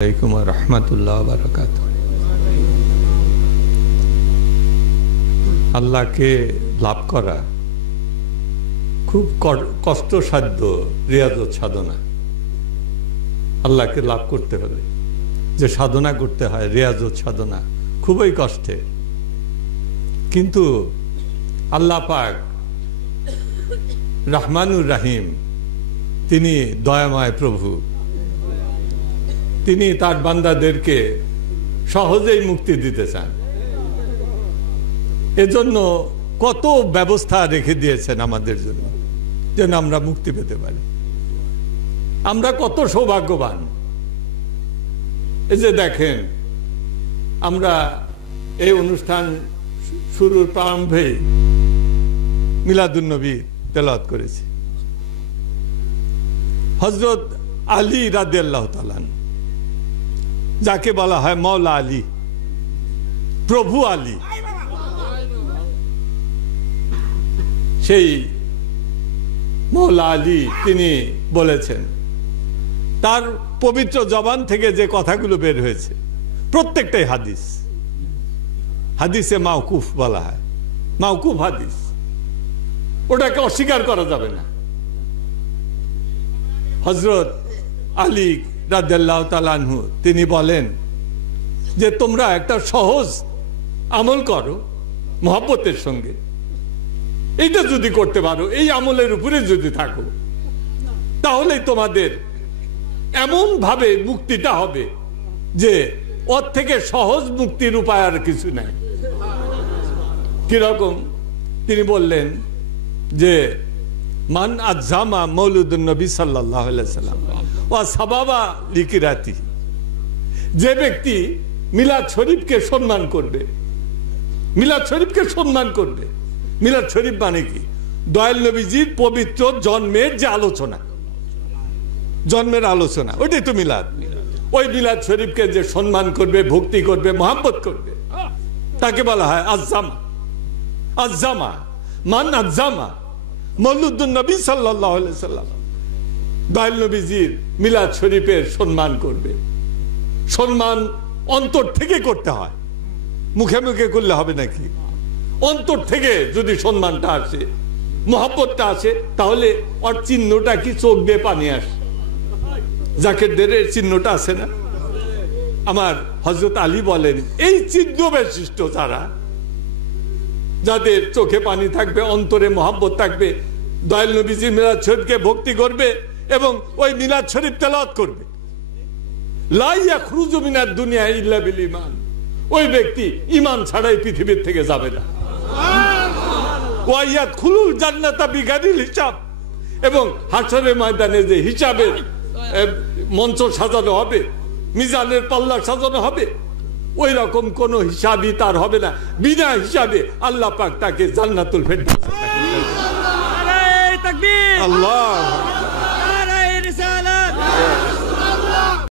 আলাইকুম ওয়া রাহমাতুল্লাহি ওয়া বারাকাতুহু। আল্লাহকে লাভ করা খুব কষ্টসাধ্য রিয়াজত সাধনা। আল্লাহকে লাভ করতে হলে যে সাধনা করতে হয়, রিয়াজত সাধনা খুবই কষ্টের, কিন্তু আল্লাহ পাক রহমানুর রাহিম, তিনি দয়াময় প্রভু, তিনি তার বান্দাদেরকে সহজেই মুক্তি দিতে চান। এজন্য কত ব্যবস্থা রেখে দিয়েছেন আমাদের জন্য, যেন আমরা মুক্তি পেতে পারি। আমরা কত সৌভাগ্যবান। এই যে দেখেন, আমরা এই অনুষ্ঠান শুরুর প্রারম্ভে মিলাদুন্নবী তেলাওয়াত করেছি। হযরত আলী রাদিয়াল্লাহু তাআলা, যাকে বলা হয় মওলা আলী, প্রভু আলী, সেই মওলা আলী তিনি বলেছেন, তার পবিত্র জবান থেকে যে কথাগুলো বের হয়েছে প্রত্যেকটাই হাদিস। হাদিসে মাওকুফ বলা হয়, মাওকুফ হাদিস, ওটাকে অস্বীকার করা যাবে না। হযরত আলী রাদিয়াল্লাহু তাআলা আনহু তিনি বলেন যে তোমরা একটা সহজ আমল করো মহব্বতের সঙ্গে, এইটা যদি করতে পারো, এই আমলের উপরে যদি থাকো, তাহলে তোমাদের এমন ভাবে মুক্তিটা হবে যে ওর থেকে সহজ মুক্তির উপায় আর কিছু নাই। কিরকম? তিনি বললেন যে মান আযজামা মৌলুদুন নবী সাল্লাল্লাহু আলাইহি সাল্লাম ওয়া সাবাবা লিকিরাতি, যে ব্যক্তি মিলাদ শরীফকে সম্মান করবে, মিলাদ শরীফকে সম্মান করবে। মিলাদ শরীফ মানে কি? দয়াল নবীজির পবিত্র জন্মের যে আলোচনা, জন্মের আলোচনা, ওইটাই তো মিলাদ। ওই মিলাদ শরীফকে যে সম্মান করবে, ভক্তি করবে, মহব্বত করবে, তাকে বলা হয় আযজামা। আযজামা মান আযজামা মৌলুদুন নবী সাল্লাল্লাহু আলাইহি সাল্লাম, দয়াল নবীজির মিলাদ শরীফের সম্মান করবে। সম্মান অন্তর থেকে করতে হয়, মুখে মুখে করলে হবে নাকি? অন্তর থেকে যদি সম্মানটা আসে, মহব্বতটা আসে, তাহলে ওর চিহ্নটা কি? চোখ দিয়ে পানি আসে। জাকেরদের চিহ্নটা আছে না? আমার হযরত আলী বলেন, এই চিহ্ন বিশিষ্ট যারা, যাদের চোখে পানি থাকবে, অন্তরে মহব্বত থাকবে, দয়াল নবীজি মিলাদ শরীফকে ভক্তি করবে এবং ওই মিলাদ শরীফ তেলাওয়াত করবে, লা ইয়াখরুজু মিনাদ দুনিয়া ইল্লা বিল ঈমান, ওই ব্যক্তি ঈমান ছাড়াই পৃথিবীর থেকে যাবে না। ওয়া ইয়াদখুলুল জান্নাতা বিগাইরিল হিসাব, এবং হাশরের ময়দানে যে হিসাবের মঞ্চ সাজানো হবে, মিজানের পাল্লা সাজানো হবে, ওই রকম কোন হিসাবই তার হবে না। বিনা হিসাবে আল্লাহ পাক তাকে জান্নাতুল ফেরদাউস। আল্লাহ